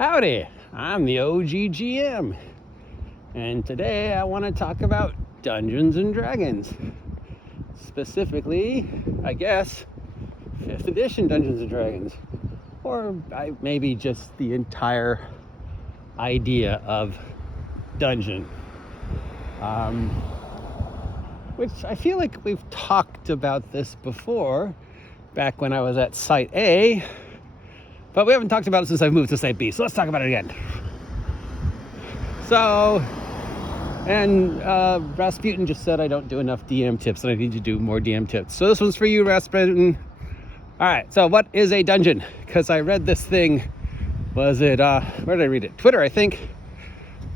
Howdy, I'm the OGGM, and today I want to talk about Dungeons and Dragons. Specifically, I guess, 5th edition Dungeons and Dragons, or maybe just the entire idea of dungeon. Which I feel like we've talked about this before, back when I was at Site A, but we haven't talked about it since I've moved to Site B, so let's talk about it again. So, and Rasputin just said I don't do enough DM tips and I need to do more DM tips. So this one's for you, Rasputin. All right, so what is a dungeon? Because I read this thing, where did I read it? Twitter, I think.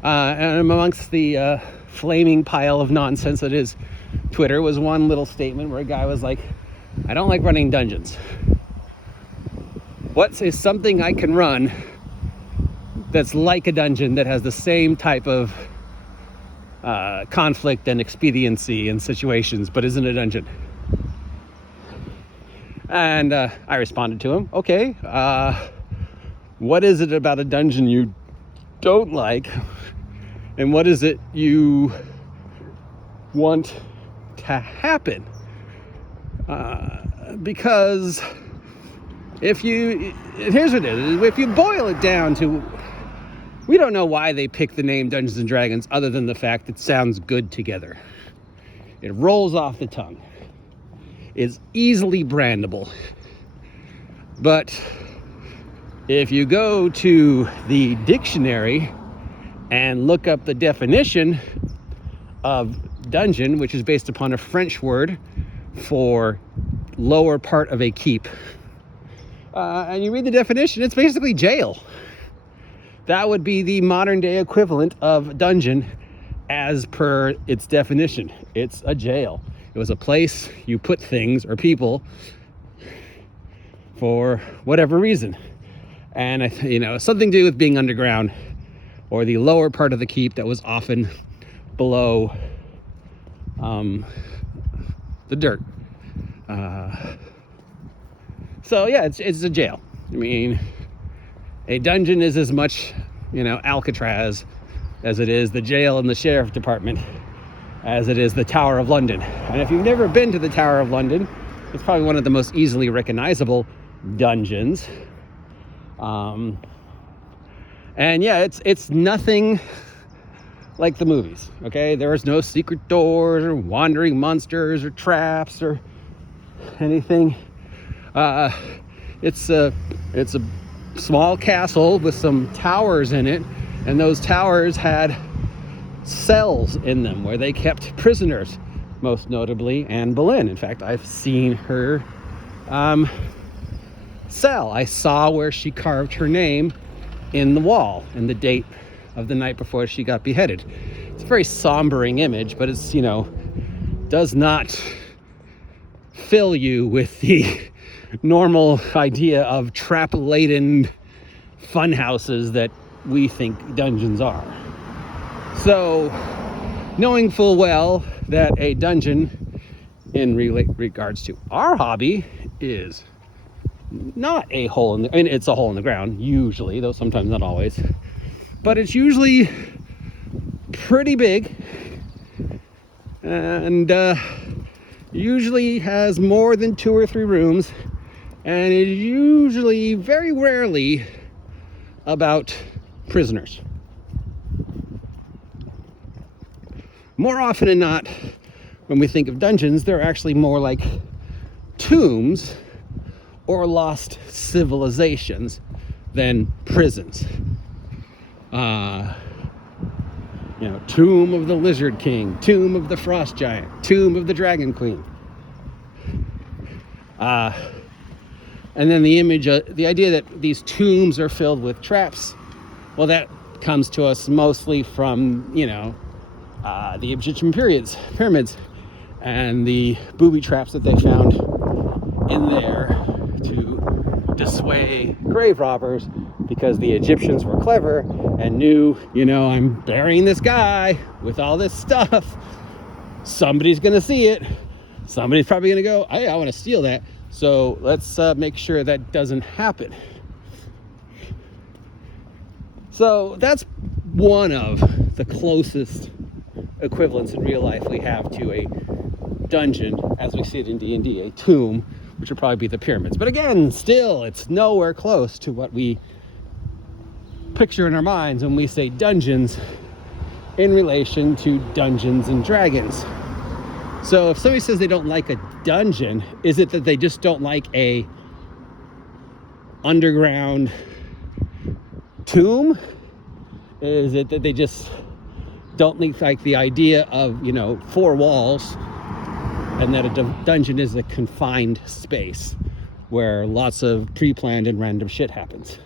And amongst the flaming pile of nonsense that is Twitter was one little statement where a guy was like, I don't like running dungeons. What is something I can run that's like a dungeon that has the same type of conflict and expediency and situations, but isn't a dungeon? And I responded to him, okay, what is it about a dungeon you don't like? And what is it you want to happen? Because here's what it is. If you boil it down to, we don't know why they picked the name Dungeons and Dragons other than the fact it sounds good together. It rolls off the tongue. It's easily brandable. But if you go to the dictionary and look up the definition of dungeon, which is based upon a French word for lower part of a keep, and you read the definition, it's basically jail. That would be the modern day equivalent of dungeon as per its definition. It's a jail. It was a place you put things or people for whatever reason. And something to do with being underground or the lower part of the keep that was often below the dirt. So yeah, it's a jail. I mean, a dungeon is as much, Alcatraz as it is the jail and the sheriff department, as it is the Tower of London. And if you've never been to the Tower of London, it's probably one of the most easily recognizable dungeons. And yeah, it's nothing like the movies, okay? There is no secret doors or wandering monsters or traps or anything. It's a small castle with some towers in it, and those towers had cells in them where they kept prisoners, most notably Anne Boleyn. In fact, I've seen her cell. I saw where she carved her name in the wall and the date of the night before she got beheaded. It's a very sombering image, but it's, does not fill you with the normal idea of trap-laden fun houses that we think dungeons are. So, knowing full well that a dungeon, in regards to our hobby, is not a hole in the... it's a hole in the ground, usually, though sometimes not always. But it's usually pretty big, and usually has more than 2 or 3 rooms, and is usually, very rarely, about prisoners. More often than not, when we think of dungeons, they're actually more like tombs or lost civilizations than prisons. Tomb of the Lizard King, Tomb of the Frost Giant, Tomb of the Dragon Queen. And then the image, the idea that these tombs are filled with traps, well, that comes to us mostly from, the Egyptian pyramids and the booby traps that they found in there to dissuade grave robbers, because the Egyptians were clever and knew, I'm burying this guy with all this stuff. Somebody's going to see it. Somebody's probably going to go, hey, I want to steal that. So let's make sure that doesn't happen. So that's one of the closest equivalents in real life we have to a dungeon as we see it in D&D, a tomb, which would probably be the pyramids. But again, still, it's nowhere close to what we picture in our minds when we say dungeons in relation to Dungeons and Dragons. So if somebody says they don't like a dungeon, is it that they just don't like a underground tomb? Is it that they just don't like the idea of, four walls, and that a dungeon is a confined space where lots of pre-planned and random shit happens?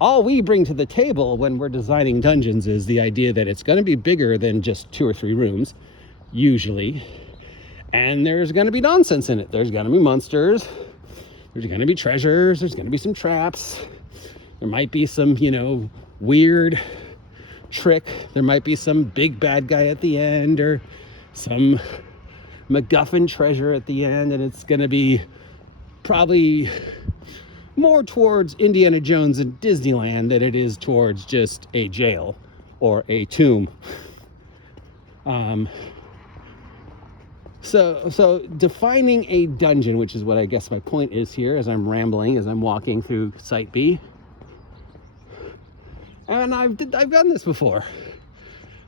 All we bring to the table when we're designing dungeons is the idea that it's going to be bigger than just 2 or 3 rooms, usually. And there's going to be nonsense in it. There's going to be monsters. There's going to be treasures. There's going to be some traps. There might be some, weird trick. There might be some big bad guy at the end, or some MacGuffin treasure at the end. And it's going to be probably more towards Indiana Jones and Disneyland than it is towards just a jail or a tomb. So defining a dungeon, which is what I guess my point is here as I'm rambling, as I'm walking through Site B. And I've done this before.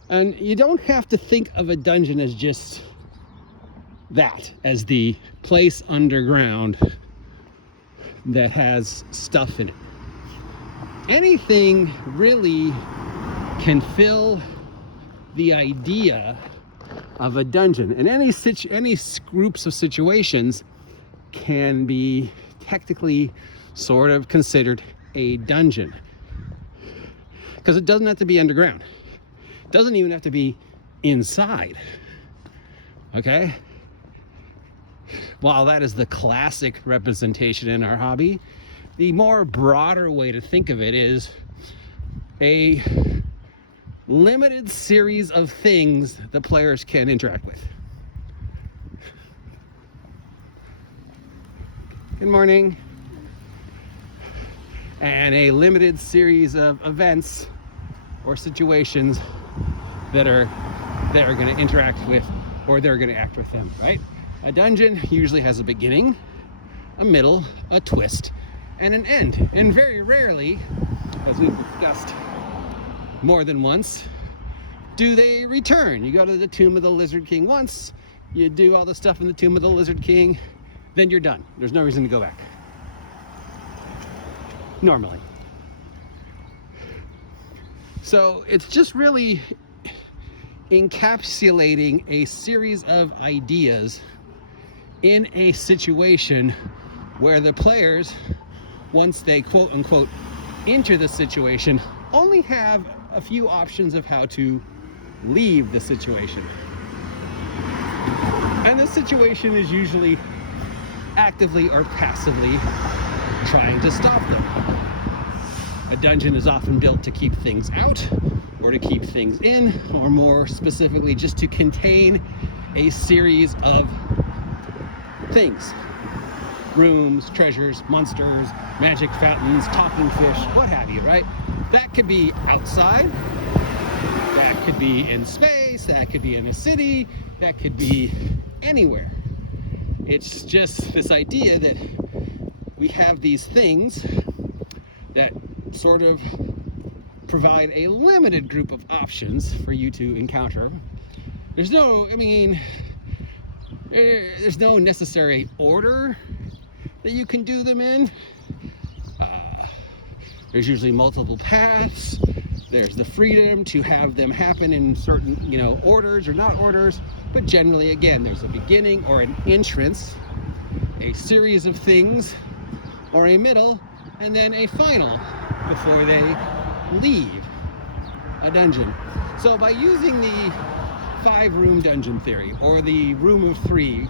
And you don't have to think of a dungeon as just that, as the place underground that has stuff in it. Anything really can fill the idea of a dungeon, and any groups of situations can be technically sort of considered a dungeon, because it doesn't have to be underground. It doesn't even have to be inside. Okay? While that is the classic representation in our hobby, the more broader way to think of it is a limited series of things the players can interact with. Good morning. And a limited series of events or situations that they're going to interact with, or they're going to act with them, right? A dungeon usually has a beginning, a middle, a twist, and an end. And very rarely, as we've discussed more than once, do they return. You go to the Tomb of the Lizard King once, you do all the stuff in the Tomb of the Lizard King, then you're done. There's no reason to go back. Normally. So it's just really encapsulating a series of ideas in a situation where the players, once they quote unquote enter the situation, only have a few options of how to leave the situation. And the situation is usually actively or passively trying to stop them. A dungeon is often built to keep things out, or to keep things in, or more specifically just to contain a series of things. Rooms, treasures, monsters, magic fountains, talking fish, what have you, right? That could be outside, that could be in space, that could be in a city, that could be anywhere. It's just this idea that we have these things that sort of provide a limited group of options for you to encounter. There's no necessary order that you can do them in. There's usually multiple paths. There's the freedom to have them happen in certain, orders or not orders. But generally, again, there's a beginning or an entrance, a series of things, or a middle, and then a final before they leave a dungeon. So by using the 5-room dungeon theory, or the room of 3,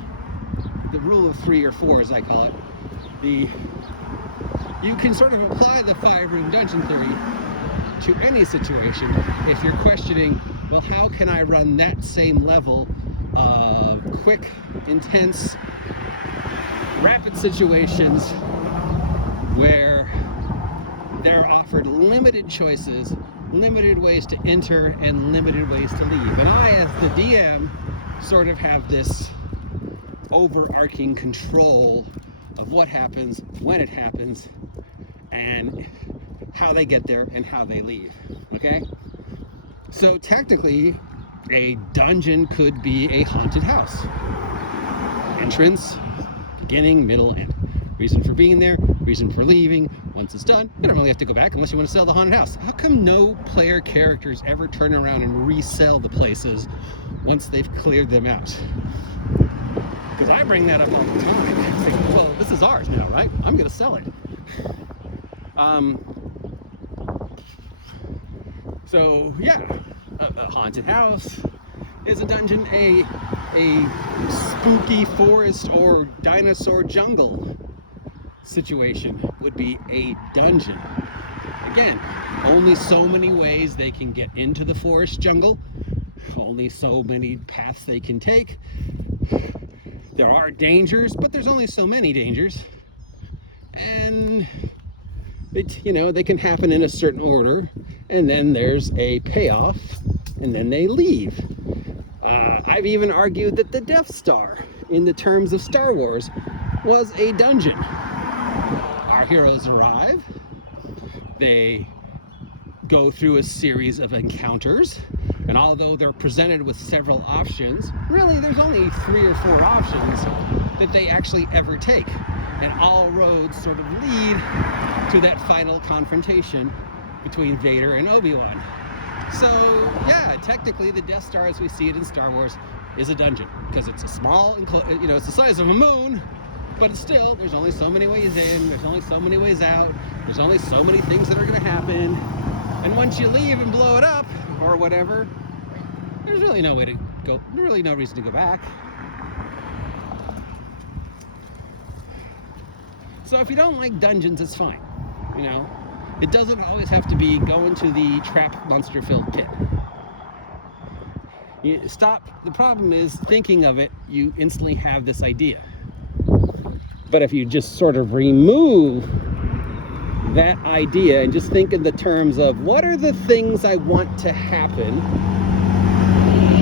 the rule of 3 or 4 as I call it, you can sort of apply the 5-room dungeon theory to any situation if you're questioning, well, how can I run that same level of quick, intense, rapid situations where they're offered limited choices, limited ways to enter, and limited ways to leave. And I, as the DM, sort of have this overarching control of what happens, when it happens, and how they get there and how they leave. Okay? So technically, a dungeon could be a haunted house. Entrance, beginning, middle, end. Reason for being there, reason for leaving. Once it's done, you don't really have to go back unless you want to sell the haunted house. How come no player characters ever turn around and resell the places once they've cleared them out? Because I bring that up all the time. It's like, well, this is ours now, right? I'm going to sell it. So yeah, a haunted house is a dungeon. A spooky forest or dinosaur jungle situation would be a dungeon. Again, only so many ways they can get into the forest jungle, only so many paths they can take. There are dangers, but there's only so many dangers, and they can happen in a certain order, and then there's a payoff, and then they leave. I've even argued that the Death Star, in the terms of Star Wars, was a dungeon. Our heroes arrive, they go through a series of encounters, and although they're presented with several options, really there's only 3 or 4 options that they actually ever take, and all roads sort of lead to that final confrontation between Vader and Obi-Wan. So yeah, technically the Death Star as we see it in Star Wars is a dungeon, because it's a small, it's the size of a moon, but it's still, there's only so many ways in, there's only so many ways out, there's only so many things that are going to happen, and once you leave and blow it up or whatever, there's really no way to go, really no reason to go back. So if you don't like dungeons, it's fine. It doesn't always have to be going to the trap monster-filled pit. The problem is thinking of it, you instantly have this idea. But if you just sort of remove that idea and just think in the terms of what are the things I want to happen?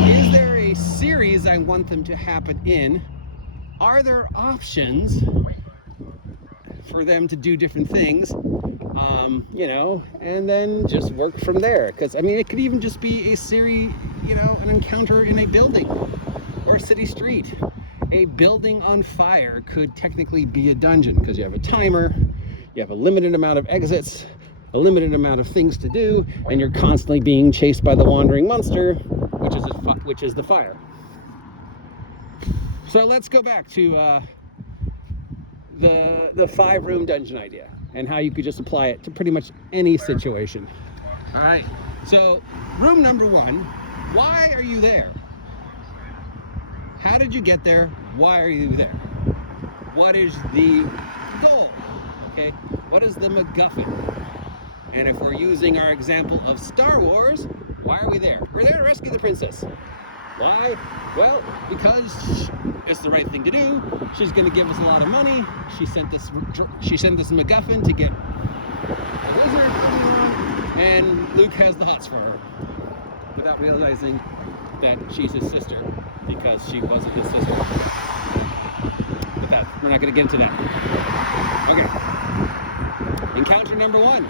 Is there a series I want them to happen in? Are there options for them to do different things? And then just work from there. Because, it could even just be a series, an encounter in a building or a city street. A building on fire could technically be a dungeon because you have a timer, you have a limited amount of exits, a limited amount of things to do, and you're constantly being chased by the wandering monster, which is the fire. So let's go back to the 5-room dungeon idea and how you could just apply it to pretty much any situation. All right, so room number 1, why are you there? How did you get there? Why are you there? What is the goal? Okay, what is the MacGuffin? And if we're using our example of Star Wars, why are we there? We're there to rescue the princess. Why? Well, because it's the right thing to do. She's going to give us a lot of money. She sent this MacGuffin to get a wizard, and Luke has the hots for her, without realizing that she's his sister, because she wasn't his sister. But we're not going to get into that. Okay. Encounter number 1.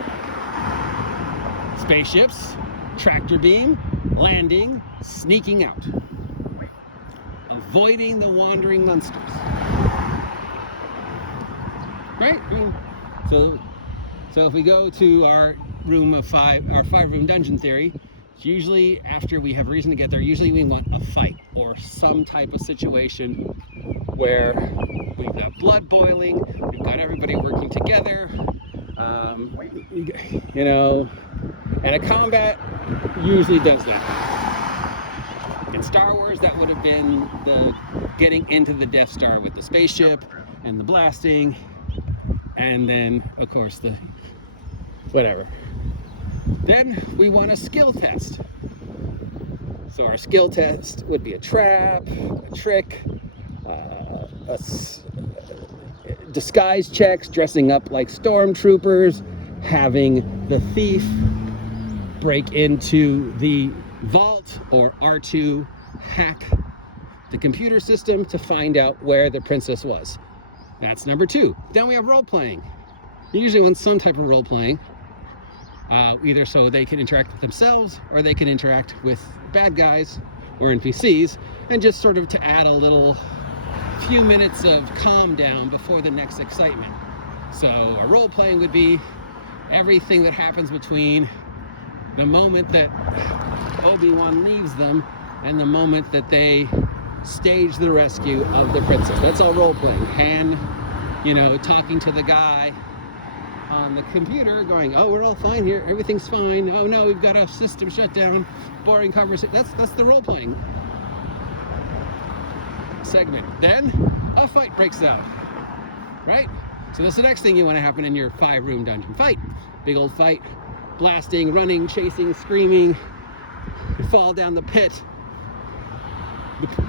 Spaceships, tractor beam, landing, sneaking out. Avoiding the wandering monsters. Right? So if we go to our room of 5, our 5-room dungeon theory, usually after we have reason to get there, usually we want a fight or some type of situation where we've got blood boiling, we've got everybody working together, and a combat usually does that. In Star Wars, that would have been the getting into the Death Star with the spaceship and the blasting, and then, of course, the whatever. Then we want a skill test. So our skill test would be a trap, a trick, disguise checks, dressing up like stormtroopers, having the thief break into the vault, or R2 hack the computer system to find out where the princess was. That's number 2. Then we have role-playing. Usually when some type of role-playing, either so they can interact with themselves, or they can interact with bad guys or NPCs, and just sort of to add a little few minutes of calm down before the next excitement. So a role-playing would be everything that happens between the moment that Obi-Wan leaves them and the moment that they stage the rescue of the princess. That's all role-playing. Han, talking to the guy on the computer going, oh, we're all fine here, everything's fine, oh no, we've got a system shut down, boring conversation. That's the role-playing segment. Then a fight breaks out, right? So that's the next thing you want to happen in your 5-room dungeon. Fight. Big old fight. Blasting, running, chasing, screaming. You fall down the pit.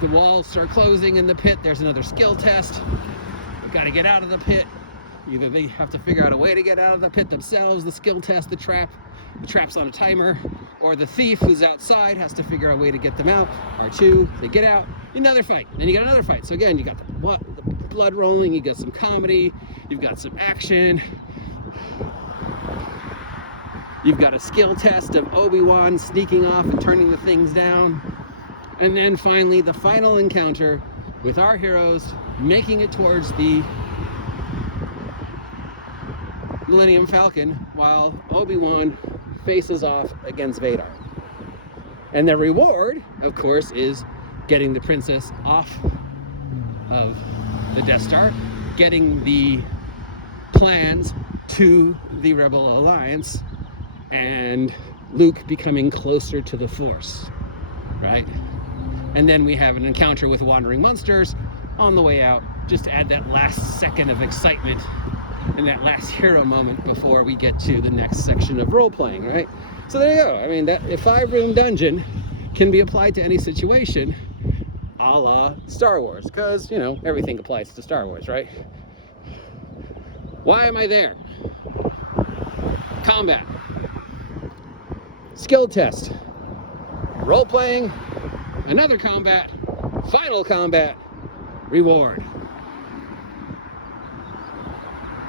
The walls start closing in the pit. There's another skill test. You've got to get out of the pit. Either they have to figure out a way to get out of the pit themselves, the skill test, the trap's on a timer, or the thief who's outside has to figure out a way to get them out. R2, they get out, another fight, then you got another fight. So again, you got the blood rolling, you got some comedy, you've got some action, you've got a skill test of Obi-Wan sneaking off and turning the things down, and then finally the final encounter with our heroes making it towards the Millennium Falcon while Obi-Wan faces off against Vader. And the reward, of course, is getting the princess off of the Death Star, getting the plans to the Rebel Alliance, and Luke becoming closer to the Force, right? And then we have an encounter with wandering monsters on the way out, just to add that last second of excitement and that last hero moment before we get to the next section of role-playing, right? So there you go. I mean, that a 5-room dungeon can be applied to any situation, a la Star Wars, because, everything applies to Star Wars, right? Why am I there? Combat. Skill test. Role-playing. Another combat. Final combat. Reward.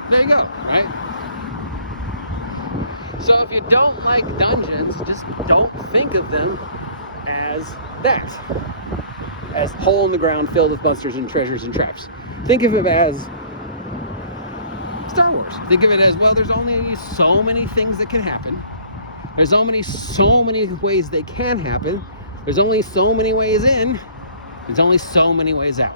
There you go, right? So if you don't like dungeons, just don't think of them as that. As hole in the ground filled with monsters and treasures and traps. Think of it as Star Wars. Think of it as, well, there's only so many things that can happen. There's only so many ways they can happen. There's only so many ways in. There's only so many ways out.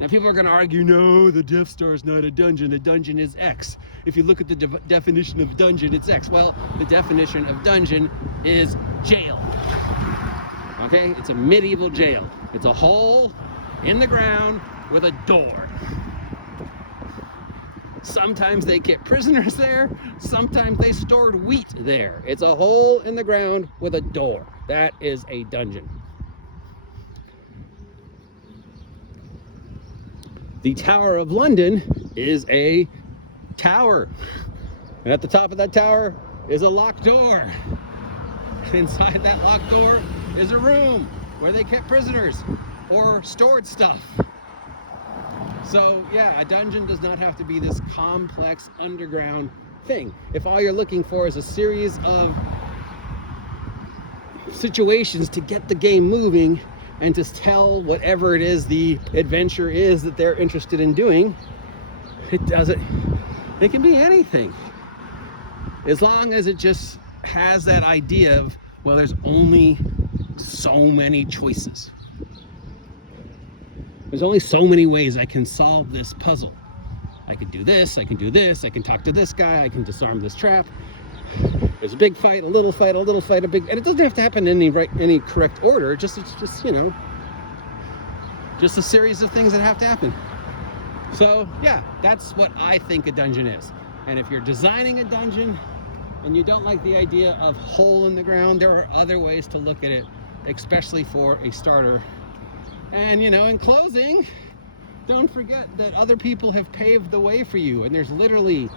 Now people are going to argue, no, the Death Star is not a dungeon. The dungeon is X. If you look at the definition of dungeon, it's X. Well, the definition of dungeon is jail. Okay? It's a medieval jail. It's a hole in the ground with a door. Sometimes they kept prisoners there. Sometimes they stored wheat there. It's a hole in the ground with a door. That is a dungeon. The Tower of London is a tower. And at the top of that tower is a locked door. And inside that locked door is a room where they kept prisoners or stored stuff. So yeah, a dungeon does not have to be this complex underground thing. If all you're looking for is a series of situations to get the game moving and to tell whatever it is the adventure is that they're interested in doing, it can be anything. As long as it just has that idea of, well, there's only so many choices. There's only so many ways I can solve this puzzle. I can do this, I can do this, I can talk to this guy, I can disarm this trap. There's a big fight, a little fight, a little fight, a big, and it doesn't have to happen in any correct order. It's just a series of things that have to happen. So yeah, that's what I think a dungeon is. And if you're designing a dungeon and you don't like the idea of hole in the ground, there are other ways to look at it, especially for a starter. And in closing, don't forget that other people have paved the way for you, and there's literally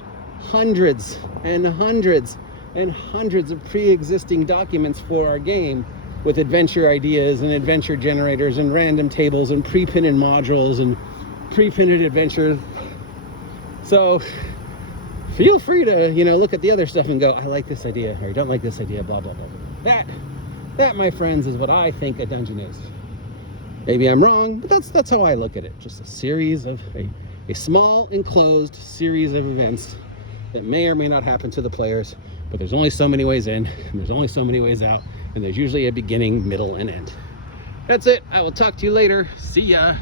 hundreds and hundreds and hundreds of pre-existing documents for our game with adventure ideas and adventure generators and random tables and pre-printed modules and pre-printed adventures. So feel free to, look at the other stuff and go, I like this idea, or I don't like this idea, blah, blah, blah. That, my friends, is what I think a dungeon is. Maybe I'm wrong, but that's how I look at it. Just a series of, a small enclosed series of events that may or may not happen to the players, but there's only so many ways in, and there's only so many ways out, and there's usually a beginning, middle, and end. That's it. I will talk to you later. See ya.